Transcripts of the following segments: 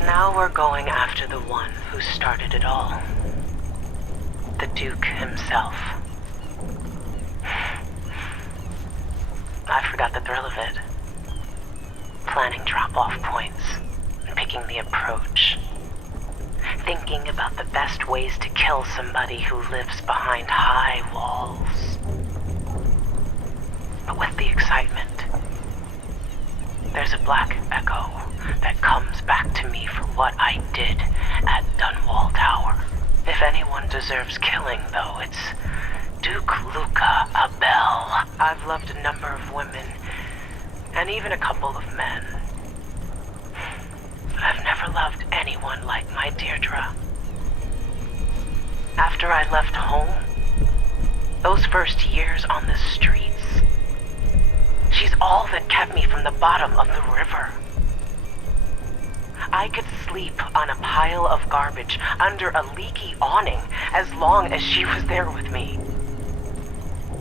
Now we're going after the one who started it all. The Duke himself. I forgot the thrill of it. Planning drop-off points, and picking the approach. Thinking about the best ways to kill somebody who lives behind high walls. But with the excitement, there's a black echo that comes back to me for what I did at Dunwall Tower. If anyone deserves killing, though, it's Duke Luca Abel. I've loved a number of women, and even a couple of men. But I've never loved anyone like my Deirdre. After I left home, those first years on the streets, she's all that kept me from the bottom of the river. I could sleep on a pile of garbage under a leaky awning as long as she was there with me.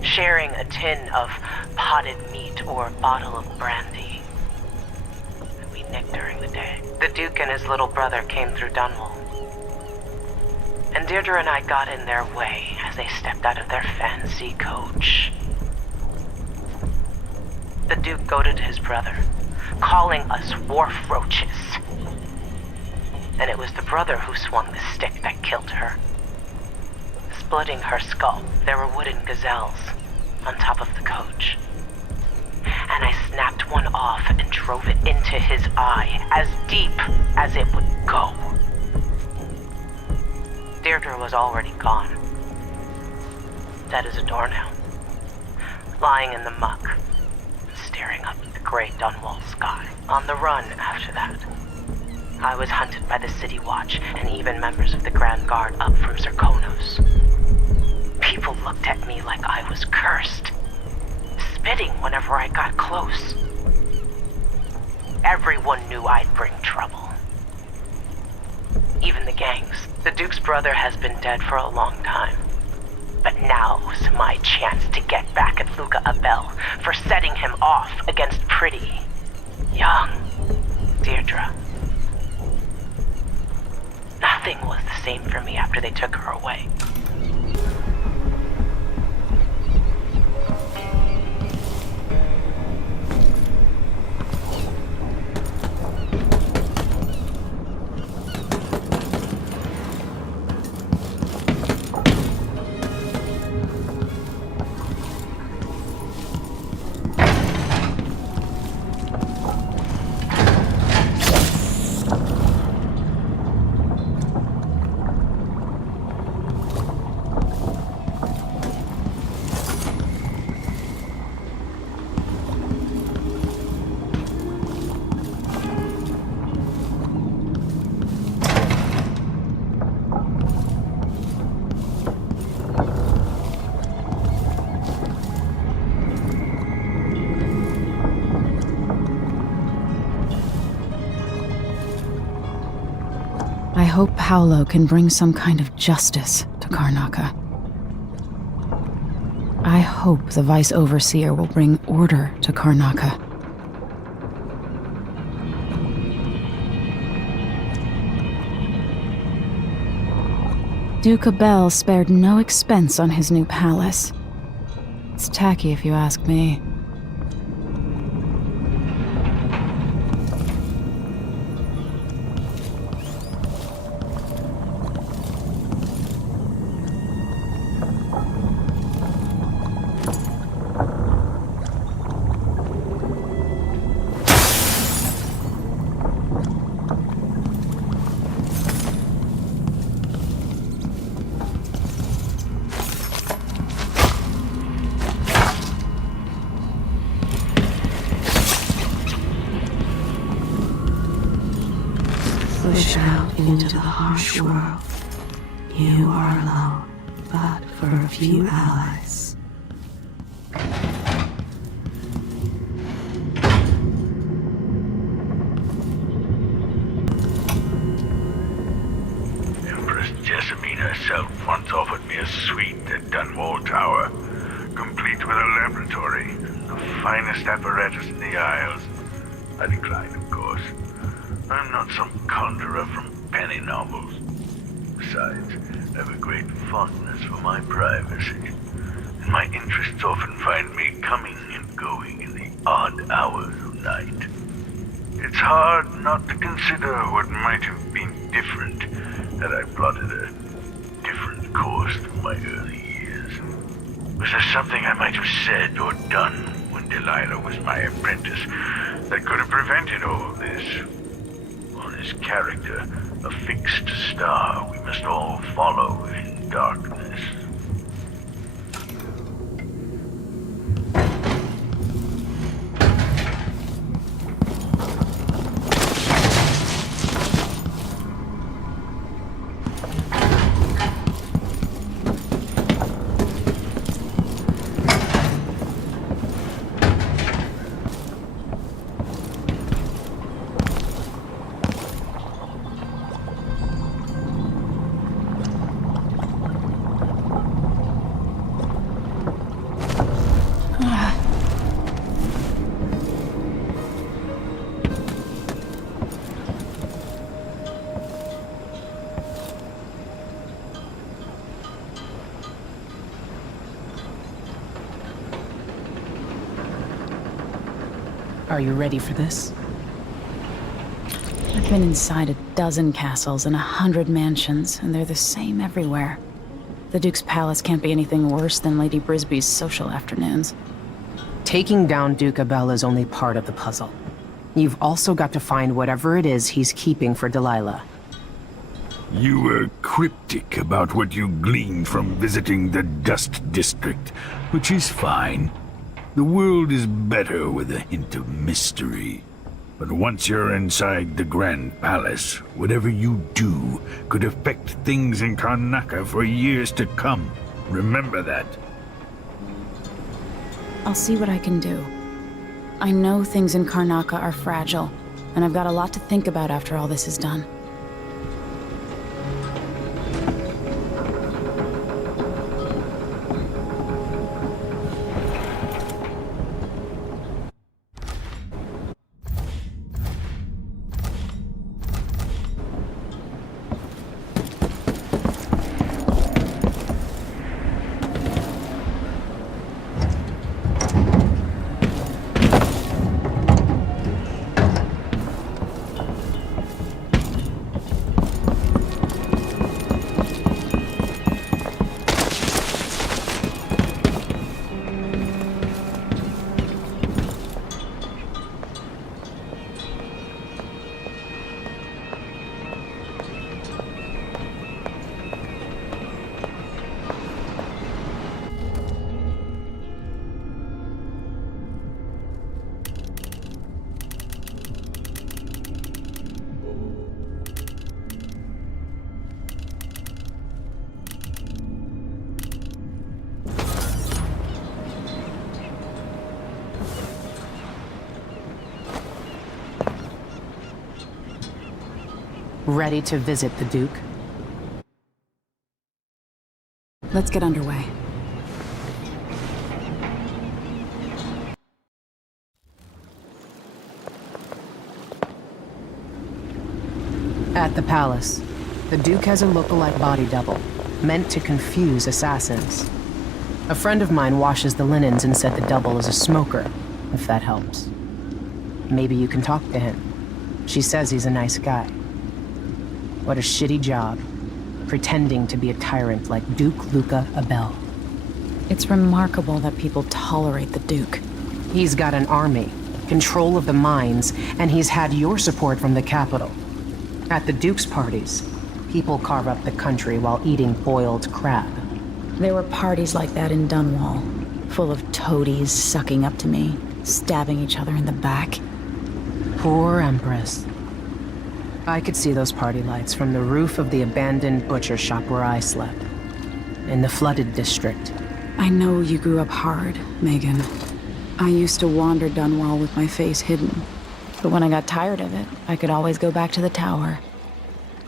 Sharing a tin of potted meat or bottle of brandy that we nicked during the day. The Duke and his little brother came through Dunwall, and Deirdre and I got in their way as they stepped out of their fancy coach. The Duke goaded his brother, calling us wharf roaches. And it was the brother who swung the stick that killed her. Splitting her skull, there were wooden gazelles on top of the coach. And I snapped one off and drove it into his eye, as deep as it would go. Deirdre was already gone. Dead as a doornail. Lying in the muck, staring up at the gray Dunwall sky. On the run after that. I was hunted by the City Watch and even members of the Grand Guard up from Zirkonos. People looked at me like I was cursed, spitting whenever I got close. Everyone knew I'd bring trouble. Even the gangs. The Duke's brother has been dead for a long time. But now's my chance to get back at Luca Abel for setting him off against pretty, young Deirdre. Nothing was the same for me after they took her away. I hope Paolo can bring some kind of justice to Karnaca. I hope the Vice Overseer will bring order to Karnaca. Duke Abel spared no expense on his new palace. It's tacky if you ask me. Push out into the harsh world. You are alone, but for a few allies. Empress Jessamine herself once offered me a suite at Dunwall Tower, complete with a laboratory, the finest apparatus in the Isles. I declined, of course. I'm not some conjurer from penny novels. Besides, I have a great fondness for my privacy, and my interests often find me coming and going in the odd hours of night. It's hard not to consider what might have been different had I plotted a different course through my early years. Was there something I might have said or done when Delilah was my apprentice that could have prevented all this? Or his character, a fixed star we must all follow in darkness? Are you ready for this? I've been inside a dozen castles and 100 mansions, and they're the same everywhere. The Duke's palace can't be anything worse than Lady Brisby's social afternoons. Taking down Duke Abel is only part of the puzzle. You've also got to find whatever it is he's keeping for Delilah. You were cryptic about what you gleaned from visiting the Dust District, which is fine. The world is better with a hint of mystery. But once you're inside the Grand Palace, whatever you do could affect things in Karnaca for years to come. Remember that. I'll see what I can do. I know things in Karnaca are fragile, and I've got a lot to think about after all this is done. Ready to visit the Duke? Let's get underway. At the palace, the Duke has a lookalike body double, meant to confuse assassins. A friend of mine washes the linens and said the double is a smoker, if that helps. Maybe you can talk to him. She says he's a nice guy. What a shitty job, pretending to be a tyrant like Duke Luca Abel. It's remarkable that people tolerate the Duke. He's got an army, control of the mines, and he's had your support from the capital. At the Duke's parties, people carve up the country while eating boiled crab. There were parties like that in Dunwall, full of toadies sucking up to me, stabbing each other in the back. Poor Empress. I could see those party lights from the roof of the abandoned butcher shop where I slept, in the flooded district. I know you grew up hard, Megan. I used to wander Dunwall with my face hidden, but when I got tired of it, I could always go back to the tower.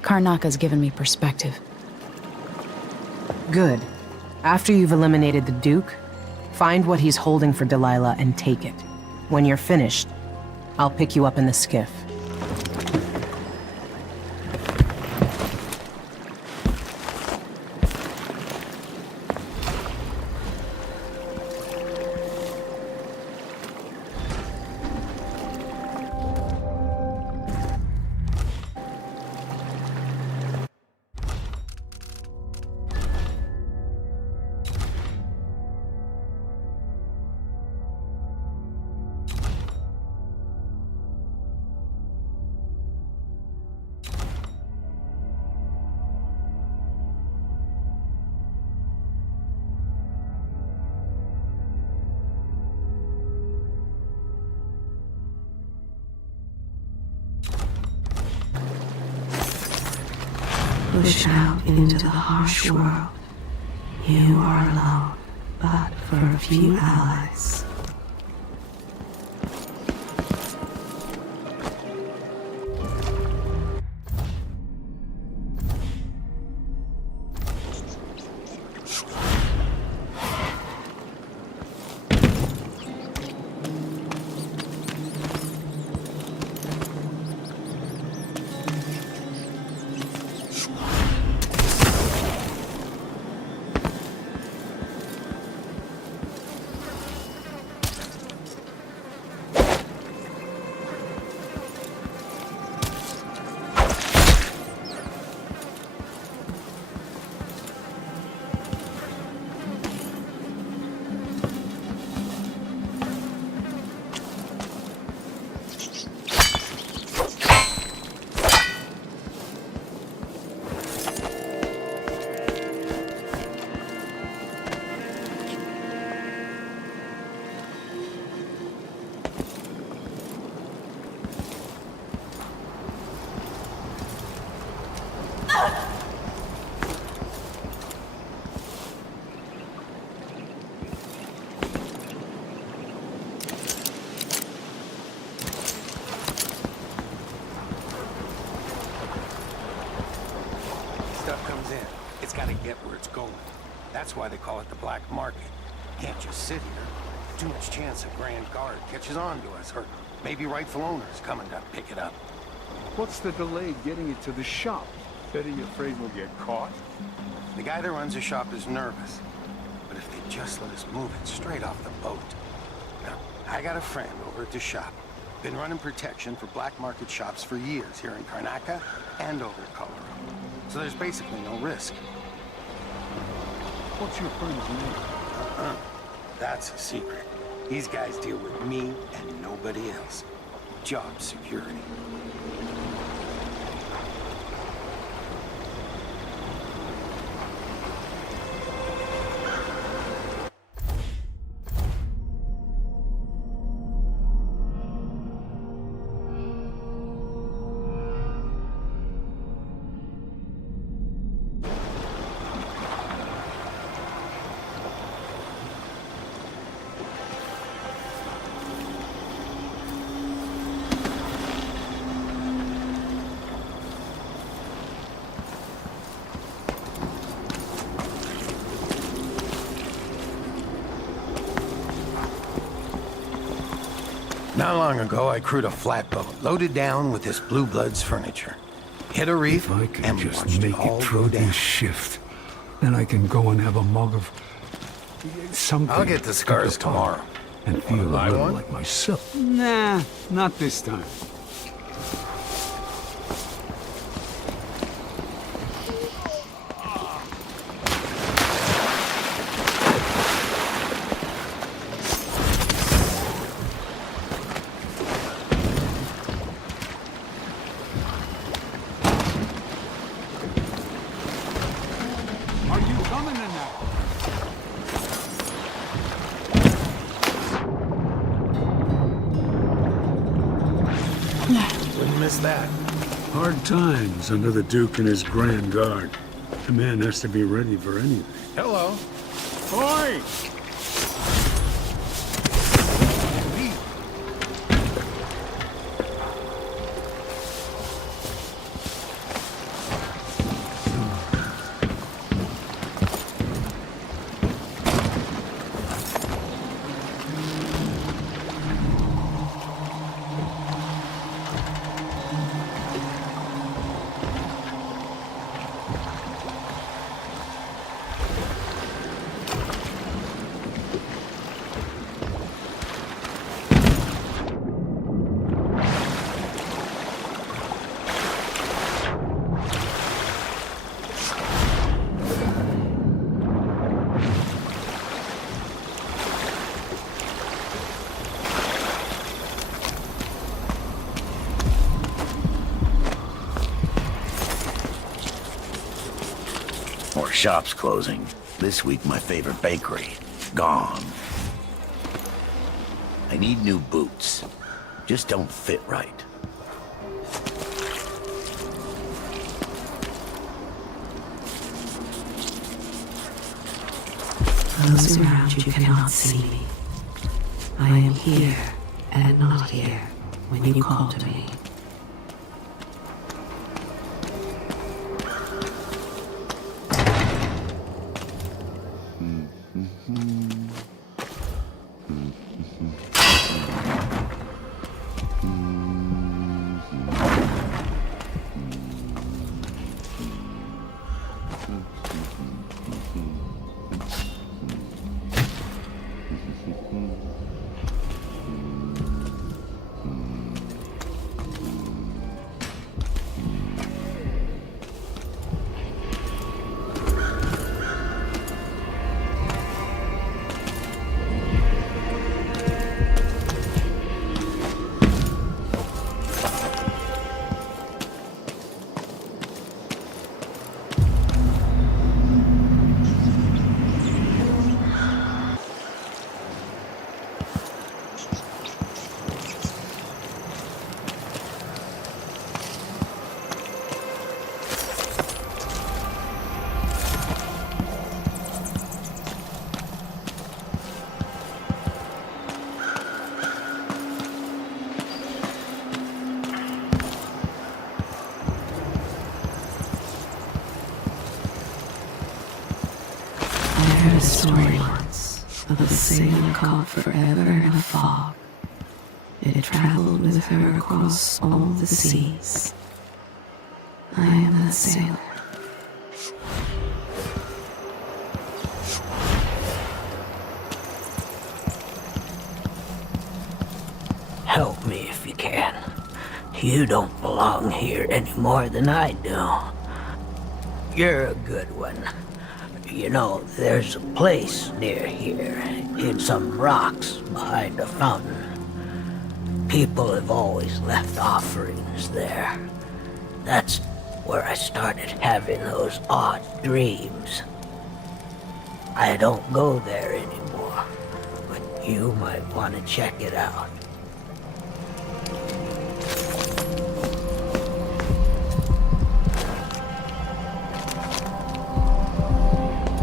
Karnaca's given me perspective. Good. After you've eliminated the Duke, find what he's holding for Delilah and take it. When you're finished, I'll pick you up in the skiff. Push out into the harsh world. You are alone, but for a few allies. It's gotta get where it's going. That's why they call it the black market. Can't just sit here. Too much chance a Grand Guard catches on to us, or maybe rightful owners coming to pick it up. What's the delay getting it to the shop? Betty afraid we'll get caught? The guy that runs the shop is nervous. But if they just let us move it straight off the boat. Now, I got a friend over at the shop. Been running protection for black market shops for years here in Karnaca and over at Colorado. So there's basically no risk. What's your friend's name? That's a secret. These guys deal with me and nobody else. Job security. Not long ago, I crewed a flatboat loaded down with this Blue Bloods furniture. Hit a reef If I can and just watched make it all it go through down. this shift, then I can go and have a mug of something. I'll get the scars to the top tomorrow. and feel a buy little one? like myself. Nah, not this time. Are you coming or not? Wouldn't miss that. Hard times under the Duke and his Grand Guard. A man has to be ready for anything. Hello. Oi! shop's closing. This week, my favorite bakery. Gone. I need new boots. Just don't fit right. Those around you cannot see me. I am here and not here when you call to me. I heard a story once of a sailor caught forever in a fog. It traveled with her across all the seas. I am that sailor. Help me if you can. You don't belong here any more than I do. You're a good one. You know, there's a place near here, in some rocks behind a fountain. People have always left offerings there. That's where I started having those odd dreams. I don't go there anymore, but you might want to check it out.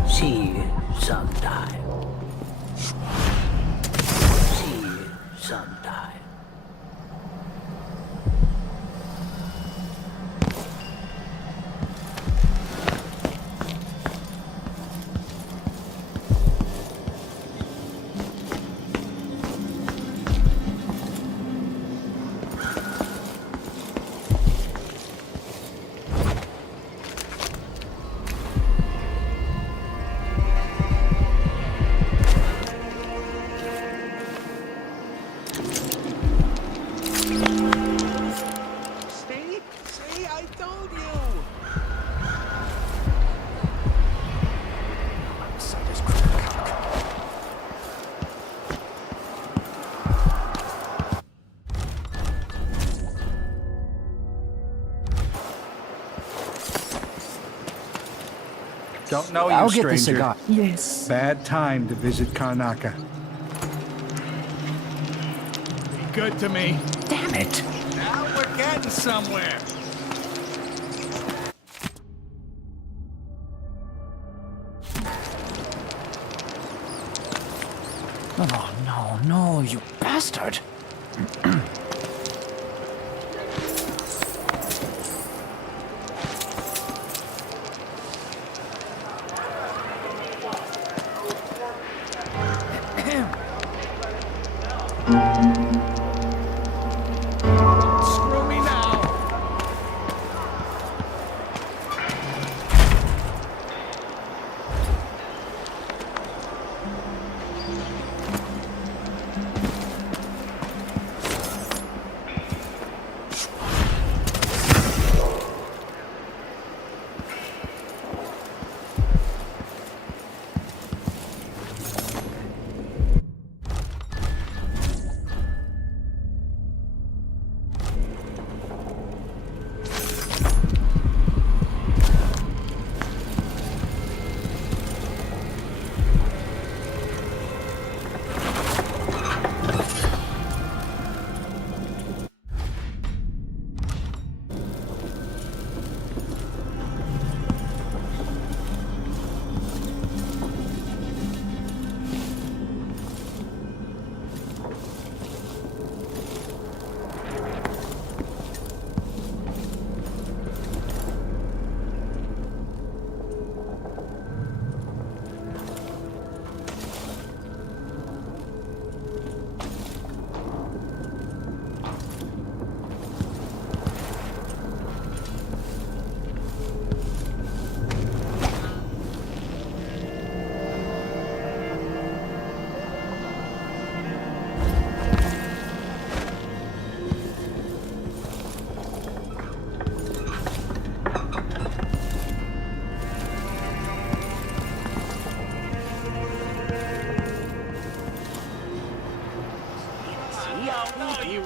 See you sometime. See you sometime. Don't know you, I'll stranger. get the cigar. Yes. Bad time to visit Karnaca. Be good to me. Damn it! Now we're getting somewhere. Oh, no, you bastard! Screw me now.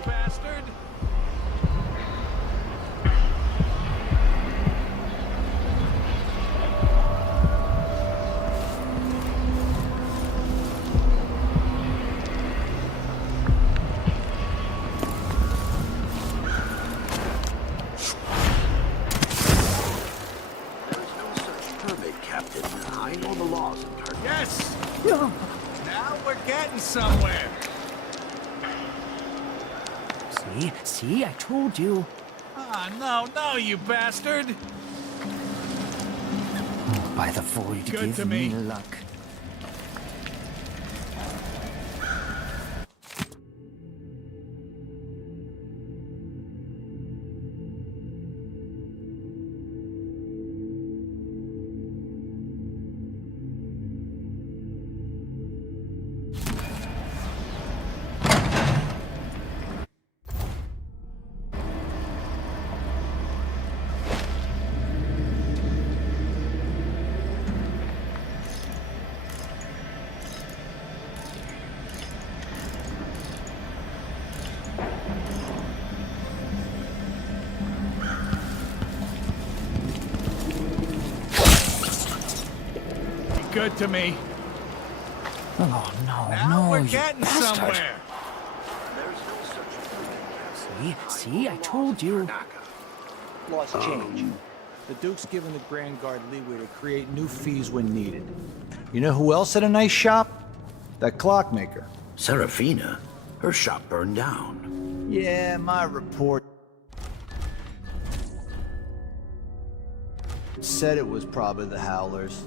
bastard! Captain. I know the laws in Arkane. Yes! Now we're getting somewhere. See, I told you. Ah, no, you bastard! By the void, Good give to me. luck. Good to me. Oh, no, Now we're you getting bastard. somewhere. See, I told you. Laws change. The Duke's given the Grand Guard leeway to create new fees when needed. You know who else had a nice shop? That clockmaker. Serafina? Her shop burned down. Yeah, my report said it was probably the Howlers,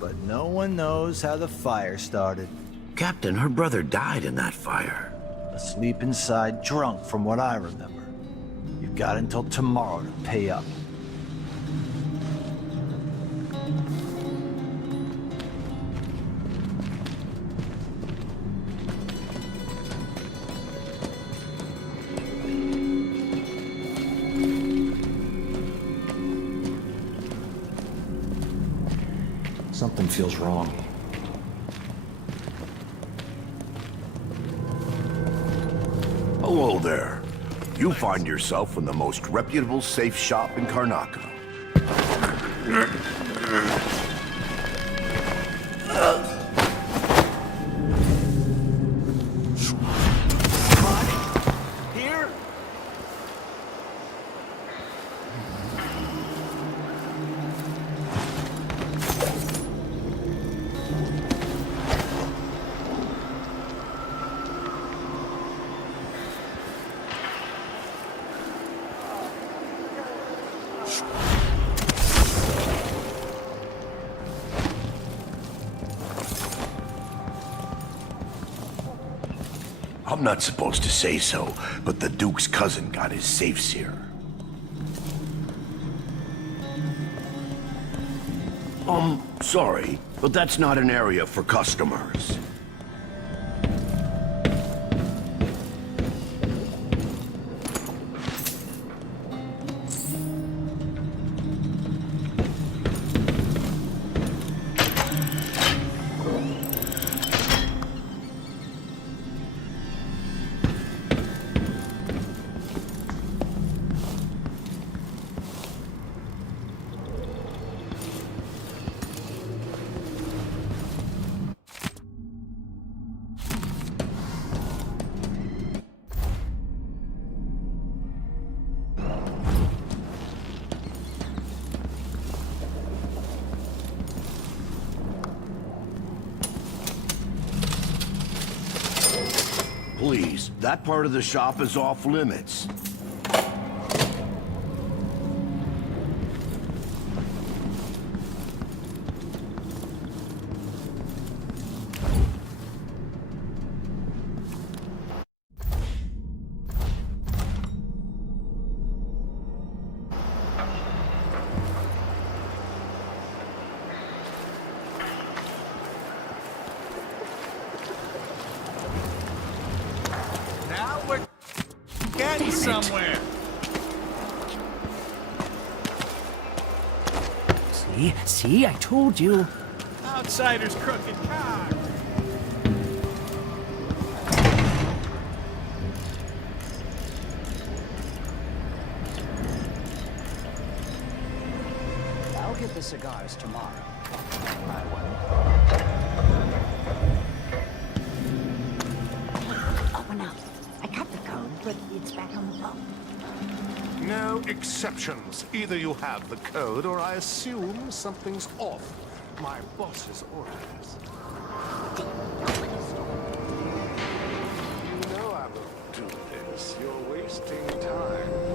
but no one knows how the fire started. Captain, her brother died in that fire. Asleep inside, drunk from what I remember. You've got until tomorrow to pay up. Something feels wrong. Hello there. You find yourself in the most reputable safe shop in Karnaca. Here? I'm not supposed to say so, but the Duke's cousin got his safes here. Sorry, but that's not an area for customers. Please, that part of the shop is off limits. Now we're getting somewhere. See, I told you. Outsider's crooked cock. cigars tomorrow. Oh, no. I cut the code, but it's back on the boat. No exceptions. Either you have the code, or I assume something's off. My boss's orders. You know I won't do this. You're wasting time.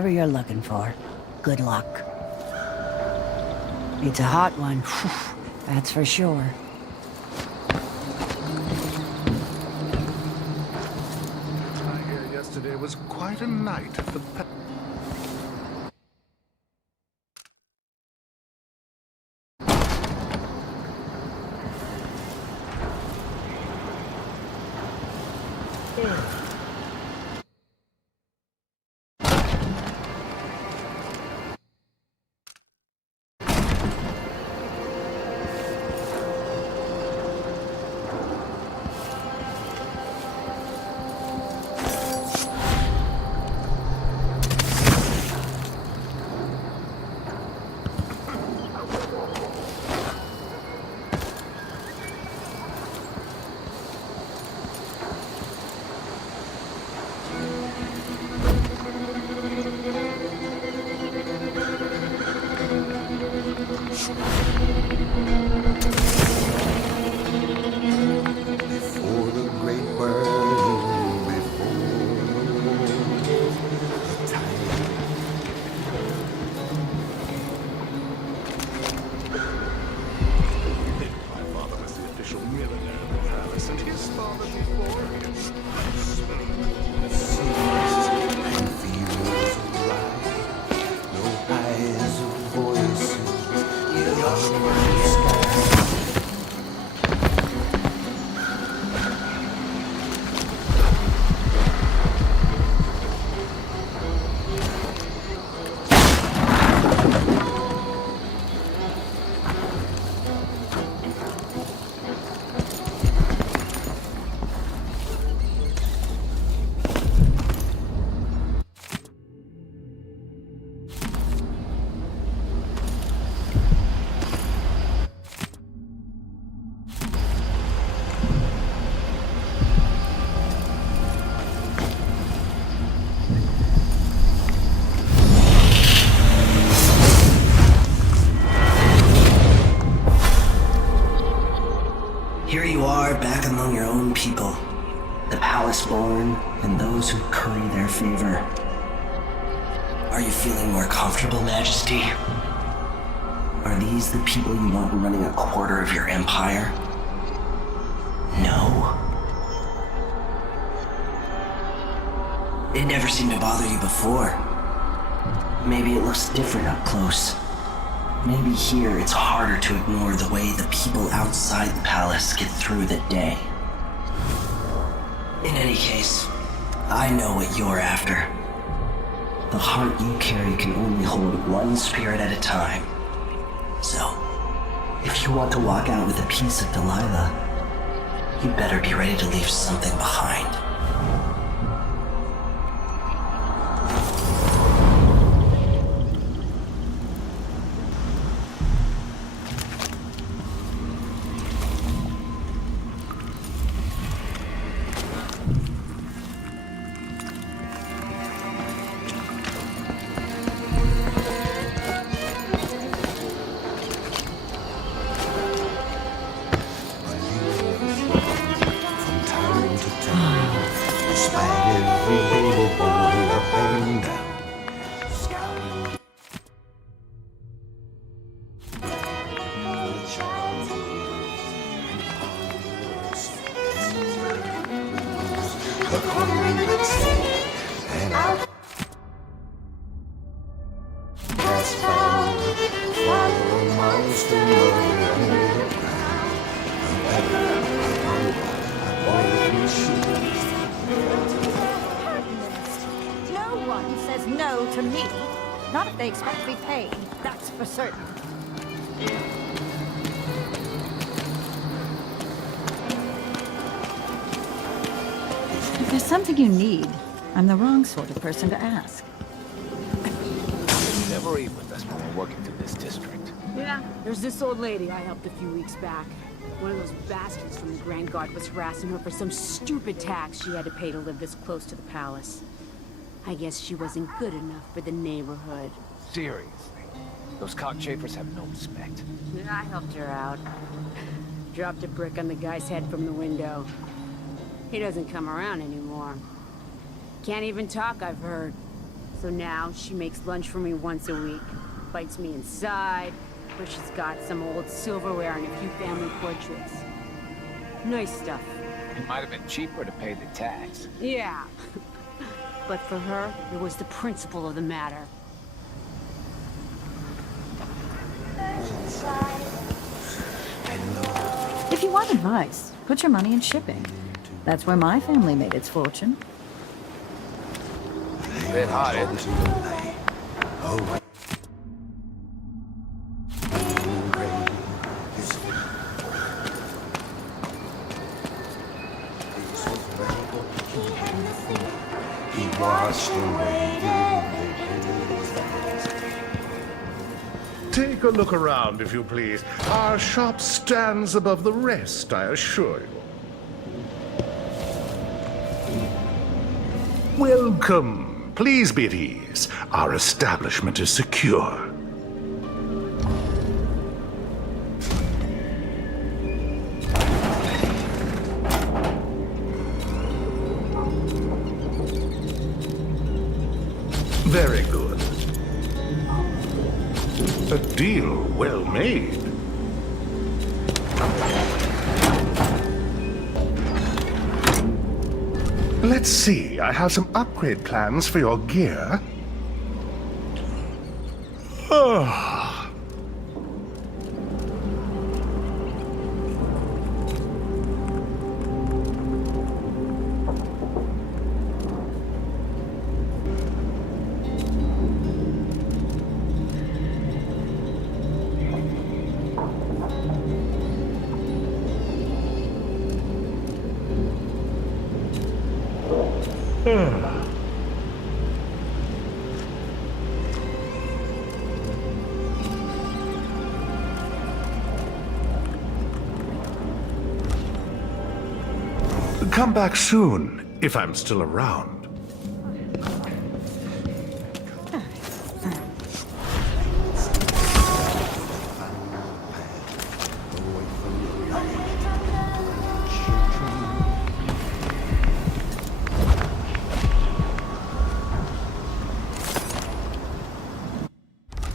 Whatever you're looking for, good luck. It's a hot one, that's for sure. I hear yesterday was quite a night at the Here you are, back among your own people. The palace-born, and those who curry their favor. Are you feeling more comfortable, Majesty? Are these the people you want running a quarter of your empire? No? It never seemed to bother you before. Maybe it looks different up close. Maybe here it's harder to ignore the way the people outside the palace get through the day. In any case, I know what you're after. The heart you carry can only hold one spirit at a time. So, if you want to walk out with a piece of Delilah, you better be ready to leave something behind. That's fine. loyal to me. Not if they expect to be paid, that's for certain. If there's something you need, I'm the wrong sort of person to ask. You never eat with us when we're working through this district. Yeah, there's this old lady I helped a few weeks back. One of those bastards from the Grand Guard was harassing her for some stupid tax she had to pay to live this close to the palace. I guess she wasn't good enough for the neighborhood. Seriously. Those cockchafers have no respect. Yeah, I helped her out. Dropped a brick on the guy's head from the window. He doesn't come around anymore. Can't even talk, I've heard. So now she makes lunch for me once a week. Bites me inside, where she's got some old silverware and a few family portraits. Nice stuff. It might have been cheaper to pay the tax. Yeah. But for her, it was the principle of the matter. If you want advice, put your money in shipping. That's where my family made its fortune. Bit hot, isn't it? Oh. He washed away. Take a look around, if you please. Our shop stands above the rest, I assure you. Welcome. Please be at ease. Our establishment is secure. Very good. A deal well made. Let's see, I have some upgrade plans for your gear. Oh. Come back soon, if I'm still around.